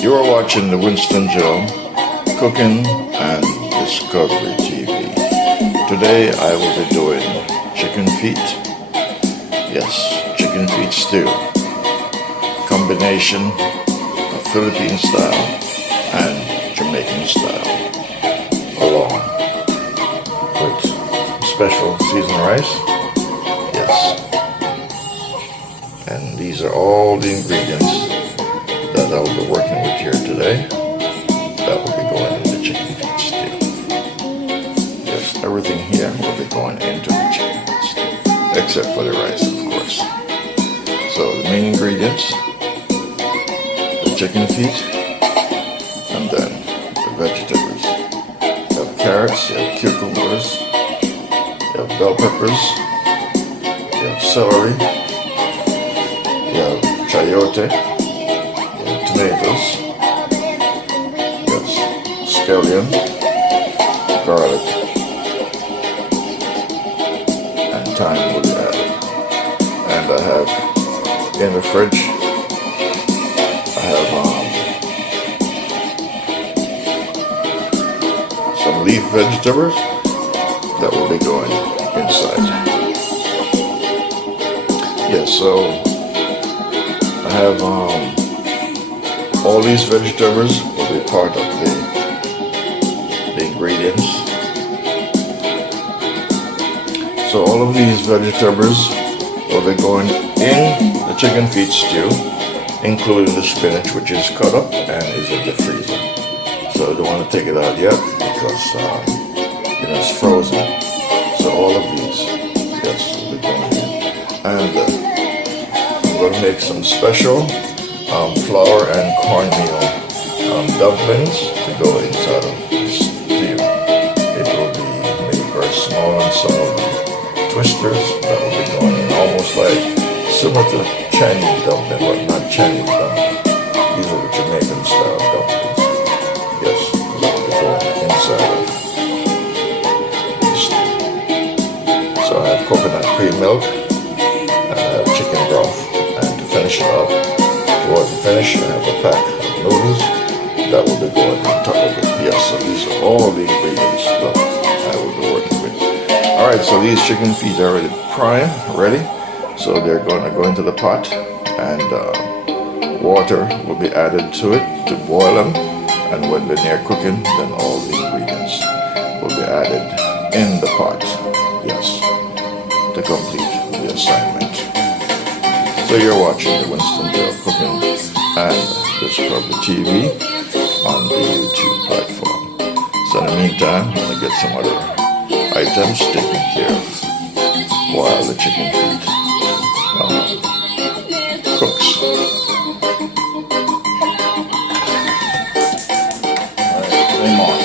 You are watching the Winston Joe Cooking and Discovery TV. Today I will be doing chicken feet. Yes, chicken feet stew. Combination of Philippine style and Jamaican style. Along with special seasoned rice. Yes. And these are all the ingredients that I will be working with here today. That will be going in the chicken feet stew. Yes, everything here will be going into the chicken feet stew, except for the rice, of course. So the main ingredients, the chicken feet, and then the vegetables. You have carrots, you have cucumbers, you have bell peppers, you have celery, you have chayote, you have tomatoes, yes, scallion, garlic, and thyme will be added. And I have in the fridge, I have some leaf vegetables that will be going inside. Yes, so I have all these vegetables will be part of the ingredients. So all of these vegetables will be going in the chicken feet stew, including the spinach, which is cut up and is in the freezer. So I don't want to take it out yet because it's frozen. So all of these, yes, will be going in. And I'm going to make some special flour and cornmeal dumplings to go inside of this stew. It will be made very small, and some of the twisters that will be going in, almost like similar to Chinese dumpling, but not Chinese dumpling. These are the Jamaican style dumplings. Yes, that will be going inside of the stew. So I have coconut cream milk, and I have chicken broth, and to finish it off, towards the finish, I have a pack of noodles that will be going on top of it. Yes, so these are all the ingredients that I will be working with. Alright, so these chicken feet are already primed, ready. So they're going to go into the pot, and water will be added to it to boil them. And when they're near cooking, then all the ingredients will be added in the pot. Yes, to complete the assignment. So you're watching the Winston Joe Cooking and Discovery TV on the YouTube platform. So in the meantime, I'm going to get some other items taken care of while the chicken feet cooks. Alright, flame on.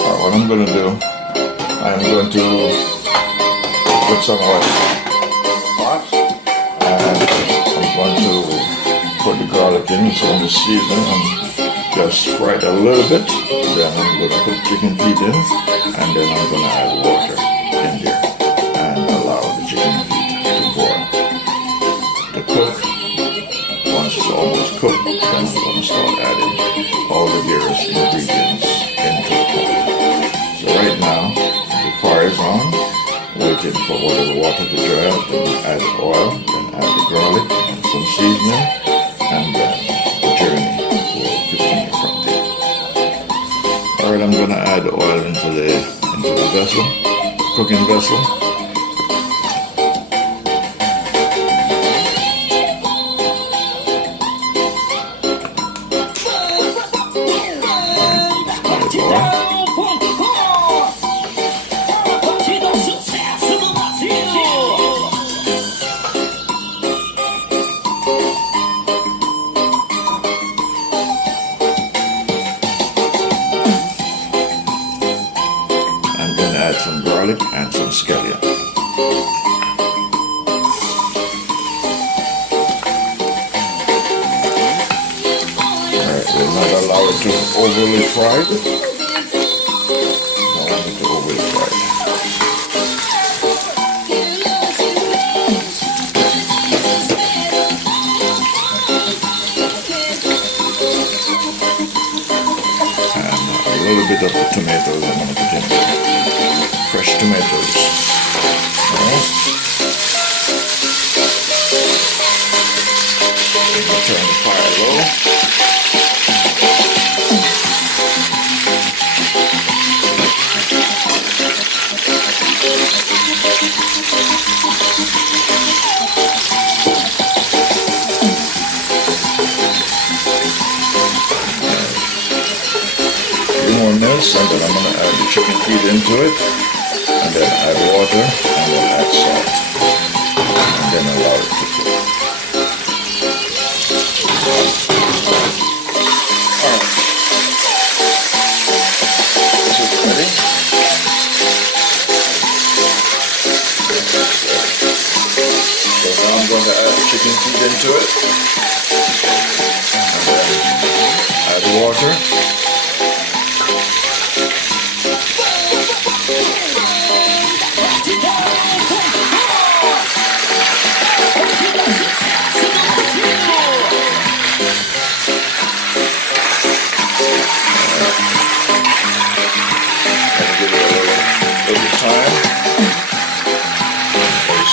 Alright, what I'm going to do, I'm going to put some oil. And I'm going to put the garlic in, so I'm going to season and just fry it a little bit. Then I'm going to put chicken feet in, and then I'm going to add water in here and allow the chicken feet to boil. To cook, once it's almost cooked, then I'm going to start adding all the various ingredients into the pot. So right now, the fire is on. Waiting for whatever water to dry out, then add the oil, then add the garlic and some seasoning, and then the journey will continue from there. Alright, I'm going to add the oil into the vessel, cooking vessel. Add oil. Some garlic and some scallion. Alright, we'll not allow it to overly fry. Don't want it to overly fry. little bit of the tomatoes I'm going to put in there. Fresh tomatoes. Alright. Turn the fire low. More minutes, and then I'm going to add the chicken feet into it, and then add water, and then add salt, and then allow it to cook. Alright, this is ready. So now I'm going to add the chicken feet into it, and then add water.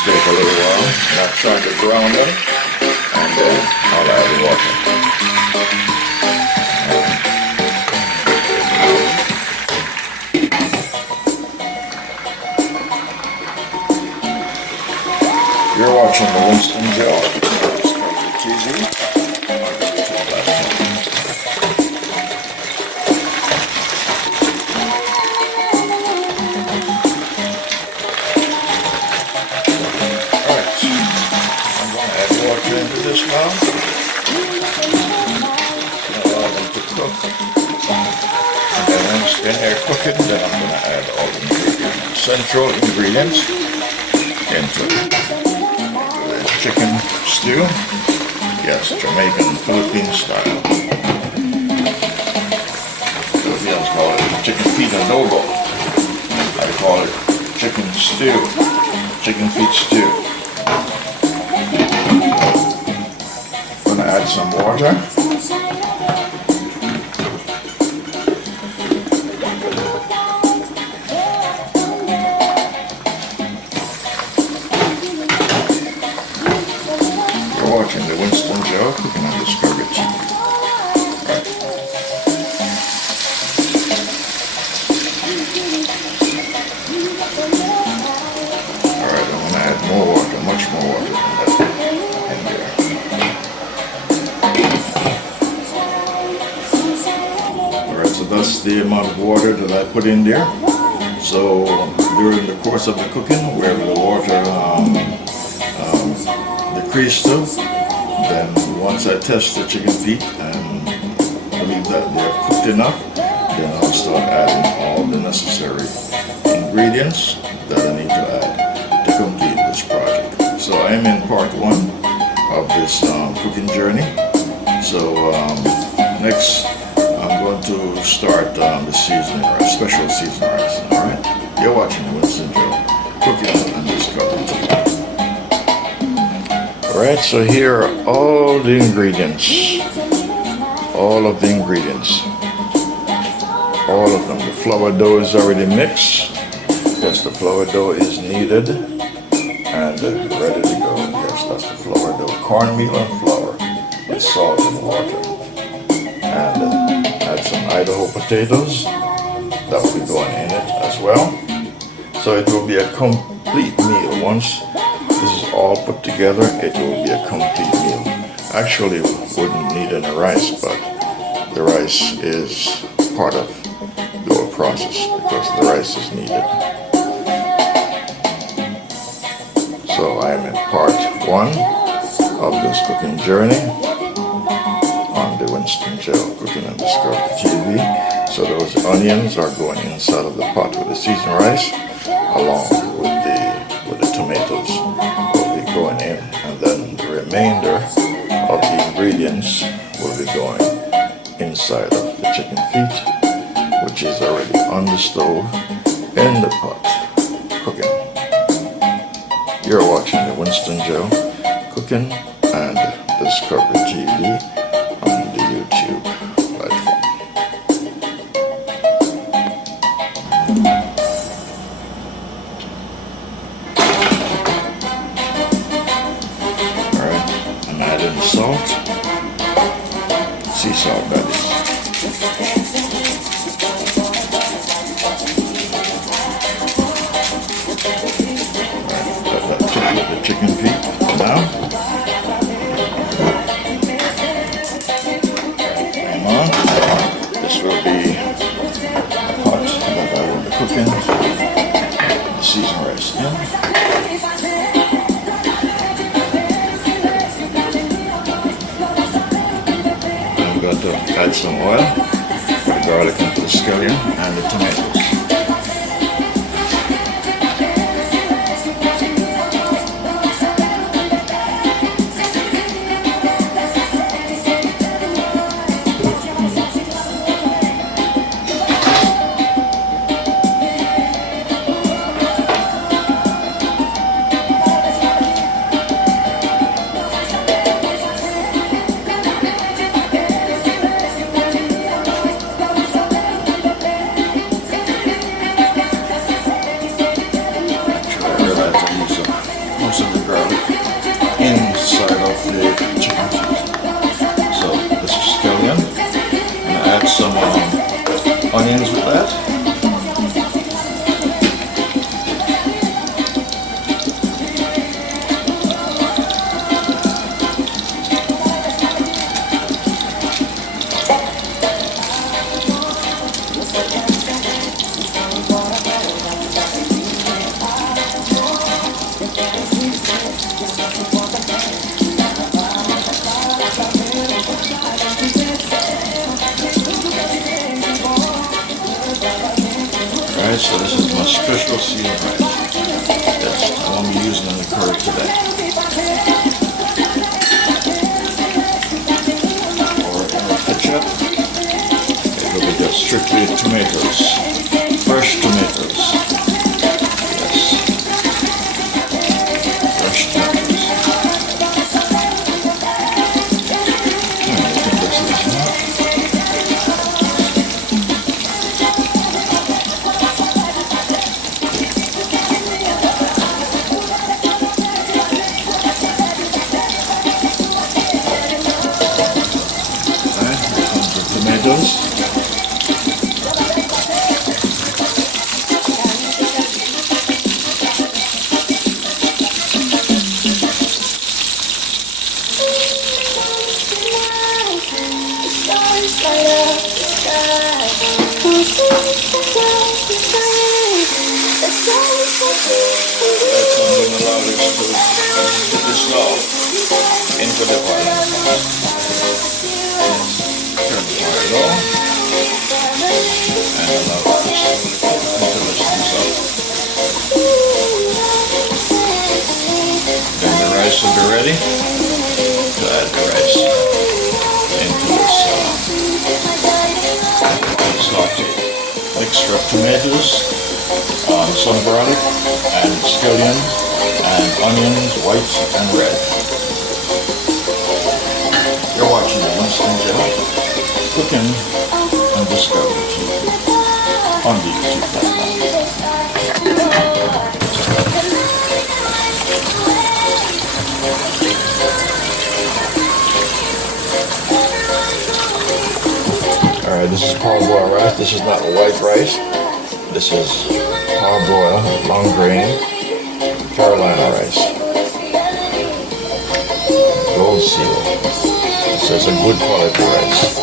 Stay for a little while, not trying to brown them, and then I'll add the water. You're watching the Winston Joe TV. Into this now, allow them to cook, and then once they're cooking, then I'm going to add all the ingredients, central ingredients into the chicken stew. Yes, Jamaican, Filipino style. Filipinos call it Filipino Adobo. I call it chicken stew, chicken feet stew. Add some water. You're watching the Winston Joe cooking on Discovery TV. Right. Alright, I'm going to add more water, much more water than that in there. So that's the amount of water that I put in there. So during the course of the cooking, wherever the water decreased to, then once I test the chicken feet and believe that they're cooked enough, then I'll start adding all the necessary ingredients that I need to add to complete this project. So I am in part 1 of this cooking journey. So next I'm going to start the seasoning rice, special seasoning rice. Alright? You're watching the Winston Joe cooking on Discovery TV. Alright, so here are all the ingredients. All of the ingredients. All of them. The flour dough is already mixed. Yes, the flour dough is kneaded and ready to go. Yes, that's the flour dough. Cornmeal and flour with salt and water. And add some Idaho potatoes. That will be going in it as well. So it will be a complete meal. Once this is all put together, it will be a complete meal. Actually, we wouldn't need any rice, but the rice is part of the whole process because the rice is needed. So I am in part 1 of this cooking journey on the Winston Joe Cooking and Discovery TV. So those onions are going inside of the pot with the seasoned rice, along with the tomatoes will be going in, and then the remainder of the ingredients will be going inside of the chicken feet, which is already on the stove in the pot cooking. You're watching the Winston Joe Cooking and Discovery TV on the YouTube platform. sea salt, that is. Right, let the chicken feet for now. Hang on. This will be a pot that I will be cooking the seasoned rice in. I'm going to add some oil for the garlic and for the scallion and the tomatoes. Most of the garlic inside of the chicken feet. So this is scallion. I'm gonna add some onions with that. Alright, so this is my special seasoned rice. That's what I'm using in the curry today. Or in the ketchup, it will be just strictly tomatoes. Fresh tomatoes. Yes. Fresh tomatoes. I think this is enough. Tomatoes. Into the oil. Turn the oil on and allow this until it comes up. Then the rice will be ready to add the rice into this sauté. Mixture of tomatoes, some garlic and scallion and onions, white and red. You're watching the Winston cooking and discovery on the YouTube platform. Alright, this is parboiled rice. This is not white rice. This is parboiled, long grain, Carolina rice. Gold seal. This is a good quality rice.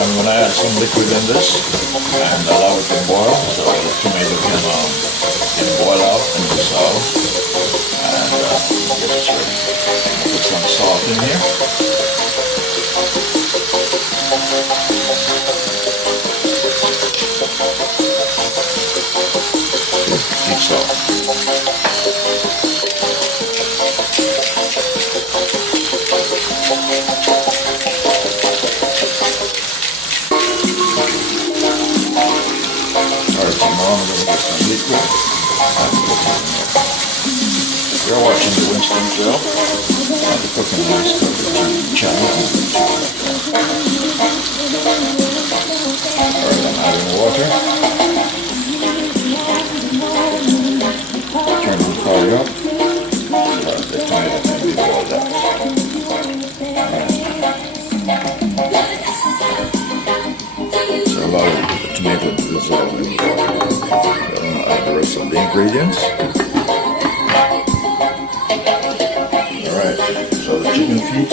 I'm going to add some liquid in this and allow it to boil so the tomato can boil out and dissolve. You're watching the Winston show on the Cooking Master TV channel on YouTube. Alright, I'm adding water. Turn the fire up. The tomato can be boiled up. So allow the tomato to dissolve in the water. So I'm going to add the rest of the ingredients. Alright, so the chicken feet.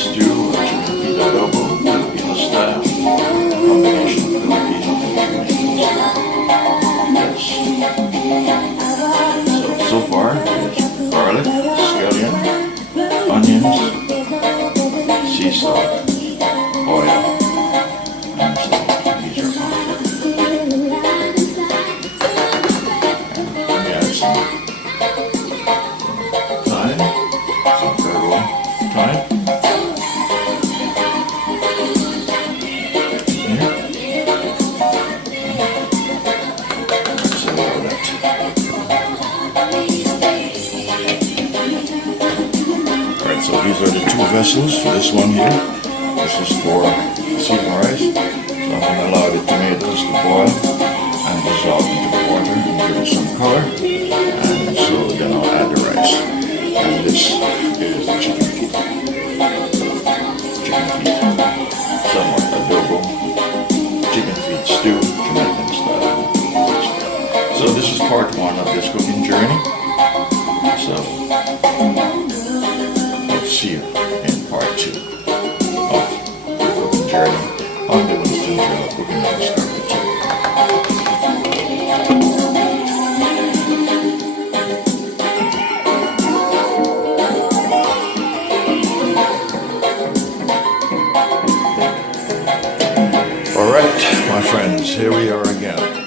Stew, Filipino Adobo, Filipino style, combination of Filipino and Jamaican. So far, it's garlic, scallion, onions, sea salt, oil, and salt. These are fine. We add some thyme, some federal thyme. So these are the two vessels. This one here, this is for season rice. So I'm going to allow the tomatoes to boil and dissolve into the water and give it some color. And so then I'll add the rice. And this is the chicken feet. Chicken feet, somewhat adobo, chicken feet stew, Jamaican style. So this is part one of this cooking journey. So see you in part 2 of the cooking journey on the Winston Show Cooking on Discovery channel. Alright, my friends, here we are again.